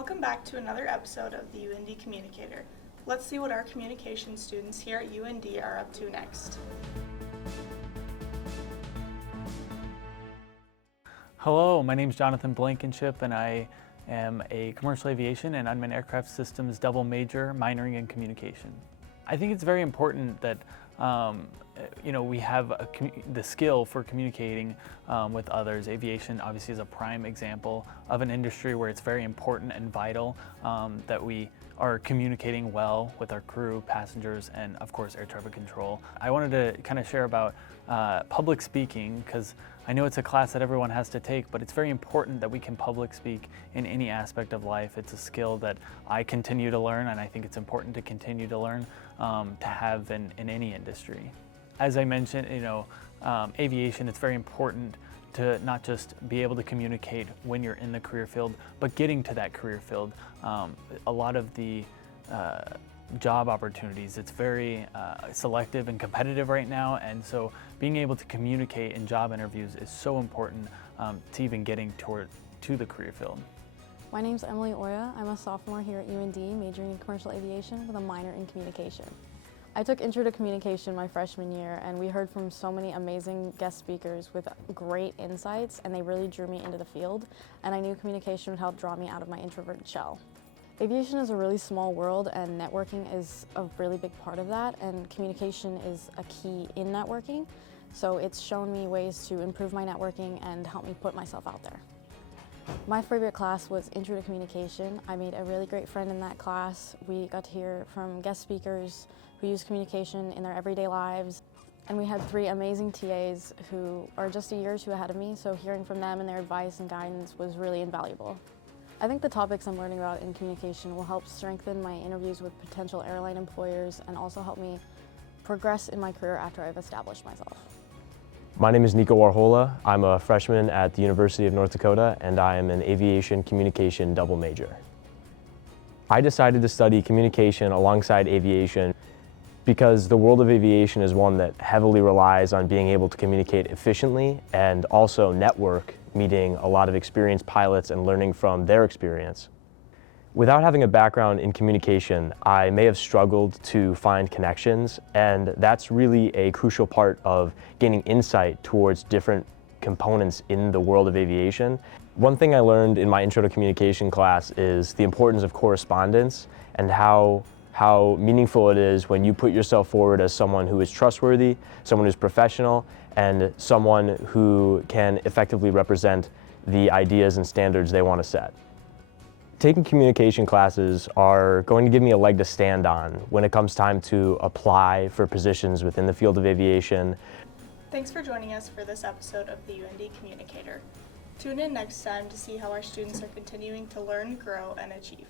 Welcome back to another episode of the UND Communicator. Let's see what our communication students here at UND are up to next. Hello, my name is Jonathan Blankenship and I am a commercial aviation and unmanned aircraft systems double major, minoring in communication. I think it's very important that we have the skill for communicating with others. Aviation obviously is a prime example of an industry where it's very important and vital that we are communicating well with our crew, passengers, and of course air traffic control. I wanted to kind of share about public speaking because I know it's a class that everyone has to take, but it's very important that we can public speak in any aspect of life. It's a skill that I continue to learn, and I think it's important to continue to learn to have in any industry. As I mentioned, aviation, it's very important to not just be able to communicate when you're in the career field, but getting to that career field. A lot of the job opportunities, it's very selective and competitive right now, and so being able to communicate in job interviews is so important to even getting to the career field. My name's Emily Oya. I'm a sophomore here at UND, majoring in commercial aviation with a minor in communication. I took Intro to Communication my freshman year, and we heard from so many amazing guest speakers with great insights, and they really drew me into the field, and I knew communication would help draw me out of my introverted shell. Aviation is a really small world, and networking is a really big part of that, and communication is a key in networking, so it's shown me ways to improve my networking and help me put myself out there. My favorite class was Intro to Communication. I made a really great friend in that class. We got to hear from guest speakers who use communication in their everyday lives. And we had 3 amazing TAs who are just a year or 2 ahead of me, so hearing from them and their advice and guidance was really invaluable. I think the topics I'm learning about in communication will help strengthen my interviews with potential airline employers and also help me progress in my career after I've established myself. My name is Nico. I'm a freshman at the University of North Dakota, and I am an aviation communication double major. I decided to study communication alongside aviation because the world of aviation is one that heavily relies on being able to communicate efficiently and also network, meeting a lot of experienced pilots and learning from their experience. Without having a background in communication, I may have struggled to find connections, and that's really a crucial part of gaining insight towards different components in the world of aviation. One thing I learned in my Intro to Communication class is the importance of correspondence and how meaningful it is when you put yourself forward as someone who is trustworthy, someone who's professional, and someone who can effectively represent the ideas and standards they want to set. Taking communication classes are going to give me a leg to stand on when it comes time to apply for positions within the field of aviation. Thanks for joining us for this episode of the UND Communicator. Tune in next time to see how our students are continuing to learn, grow, and achieve.